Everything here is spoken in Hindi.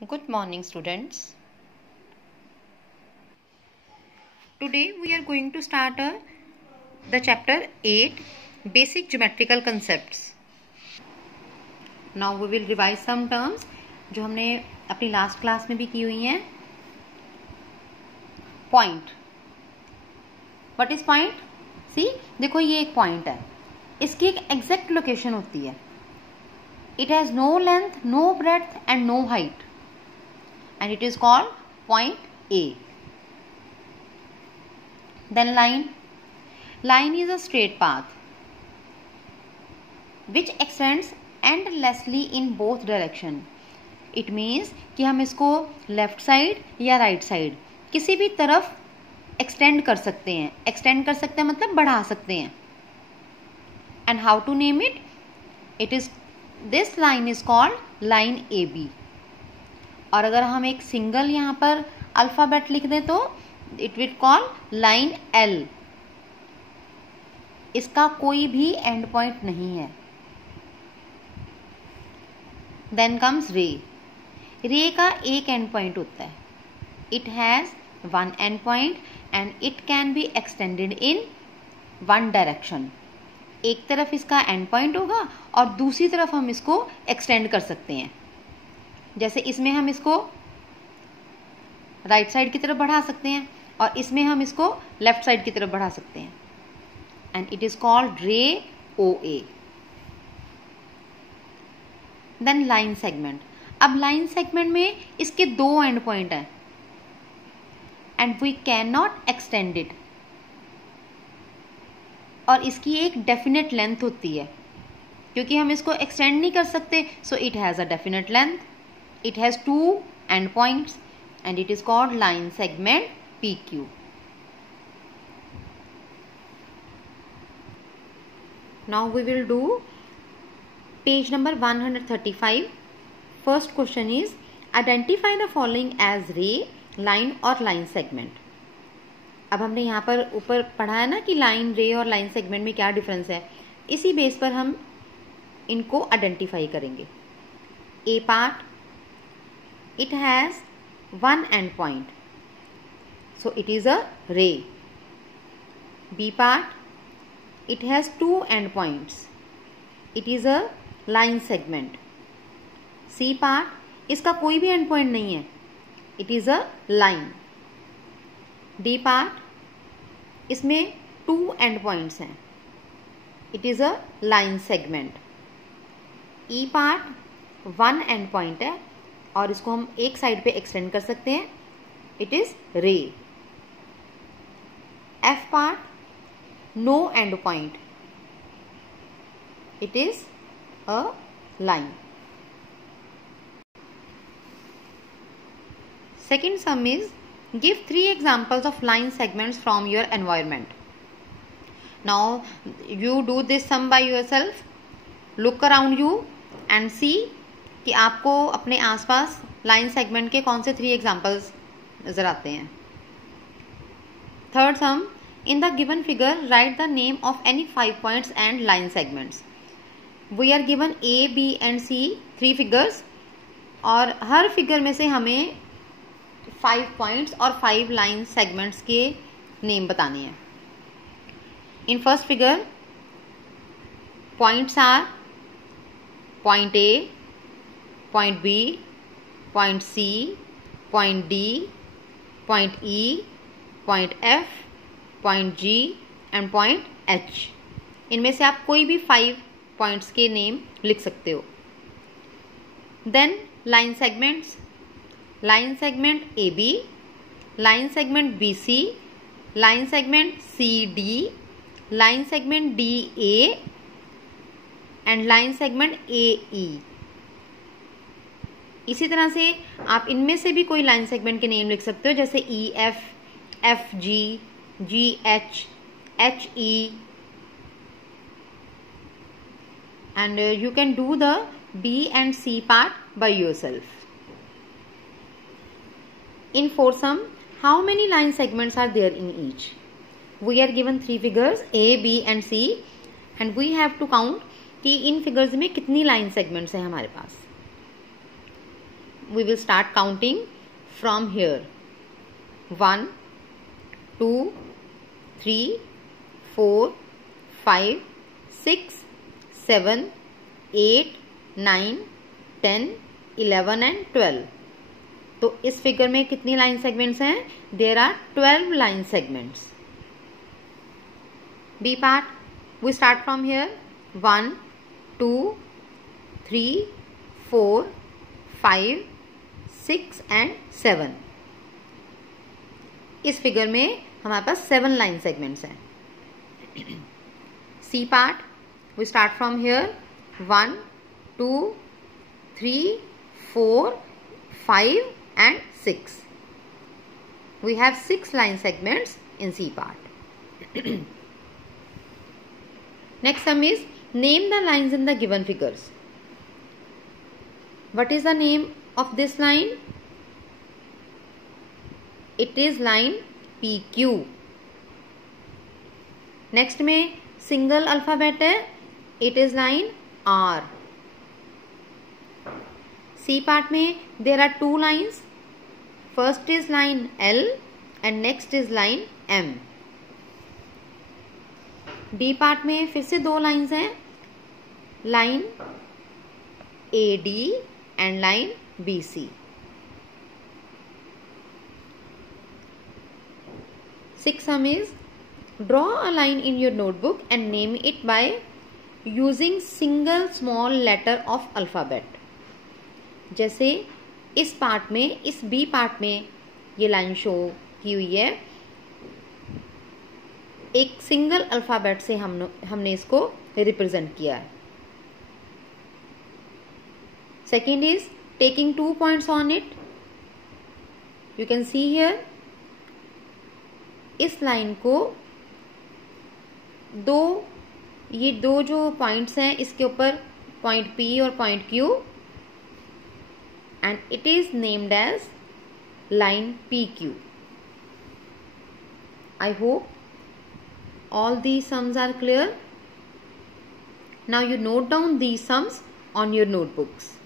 Good morning, students. Today we are going to start the chapter 8, Basic Geometrical Concepts. Now we will revise some terms जो हमने अपनी लास्ट क्लास में भी की हुई हैं. Point. What is point? See, देखो ये एक point है. इसकी एक exact location होती है. It has no length, no breadth and no height. And it is called point A. Then line. Line is a straight path which extends endlessly in both direction. It means कि हम इसको left side या right side किसी भी तरफ extend कर सकते हैं. Extend कर सकते हैं मतलब बढ़ा सकते हैं. And how to name it? This line is called line AB. और अगर हम एक सिंगल यहाँ पर अल्फ़ाबेट लिख दें तो it will call line L. इसका कोई भी एंड पॉइंट नहीं है. देन कम्स रे. रे का एक एंड पॉइंट होता है. It has one and point and it can be extended in one direction. एक तरफ इसका एंड पॉइंट होगा और दूसरी तरफ हम इसको एक्सटेंड कर सकते हैं. जैसे इसमें हम इसको राइट साइड की तरफ बढ़ा सकते हैं और इसमें हम इसको लेफ्ट साइड की तरफ बढ़ा सकते हैं. And it is called ray O A. Then line segment. अब लाइन सेगमेंट में इसके दो एंड पॉइंट हैं and we can not extend it. और इसकी एक डेफिनेट लेंथ होती है. क्योंकि हम इसको एक्सटेंड नहीं कर सकते so it has a definite length. It has two endpoints and it is called line segment PQ. Now we will do page number 135. First question is identify the following as ray, line और line segment. अब हमने यहाँ पर ऊपर पढ़ा है ना कि line, ray और line segment में क्या डिफरेंस है. इसी बेस पर हम इनको आइडेंटिफाई करेंगे. A part, it has one end point, so it is a ray. B part, it has two end points, it is a line segment. C part, इसका कोई भी end point नहीं है, it is a line. D part, इसमें two end points हैं, it is a line segment. E part, one end point है और इसको हम एक साइड पे एक्सटेंड कर सकते हैं. It is ray. F part no end point. It is a line. Second sum is give 3 examples of line segments from your environment. Now you do this sum by yourself. Look around you and see कि आपको अपने आसपास लाइन सेगमेंट के कौन से 3 एग्जाम्पल्स नजर आते हैं. Third sum in the given figure write the name of any 5 points and line segments. We are given A B and C 3 figures और हर फिगर में से हमें 5 पॉइंट्स और 5 लाइन सेगमेंट्स के नेम बताने हैं. In first figure points are point A, point B, point C, point D, point E, point F, point G and point H. इनमें से आप कोई भी 5 पॉइंट्स के नेम लिख सकते हो. Then line segments. Line segment AB, line segment BC, line segment CD, line segment DA and line segment AE. इसी तरह से आप इनमें से भी कोई लाइन सेगमेंट के नेम लिख सकते हो जैसे EF, FG, GH, HE and you can do the B and C part by yourself. In foursome, how many line segments are there in each? We are given 3 figures A, B and C and we have to count कि इन फिगर्स में कितनी लाइन सेगमेंट्स हैं हमारे पास. we will start counting from here. 1, 2, 3, 4, 5, 6, 7, 8, 9, 10, 11 and 12. तो इस फिगर में कितनी लाइन सेगमेंट्स हैं? There are 12 line segments. B part, we start from here. 1, 2, 3, 4, 5, 6 and 7. इस फिगर में हमारे पास 7 लाइन सेगमेंट्स हैं. C part, we start from here. 1, 2, 3, 4, 5 and 6. We have 6 line segments in C part. Next sum is name the lines in the given figures. What is the name of this line? It is line PQ. Next में single alphabet है. It is line R. C part में there are 2 lines. First is line L and next is line M. D part में फिर से 2 लाइन्स हैं. Line AD and line BC. Sixth sum is draw a line in your notebook and name it by using single small letter of alphabet. जैसे इस पार्ट में, इस बी पार्ट में ये लाइन शो की हुई है. एक सिंगल अल्फाबेट से हमने इसको रिप्रेजेंट किया है. Second is taking 2 points on it. You can see here. इस लाइन को ये दो जो पॉइंट्स हैं इसके ऊपर पॉइंट P और point Q, and it is named as line PQ. I hope all these sums are clear. Now you note down these sums on your notebooks.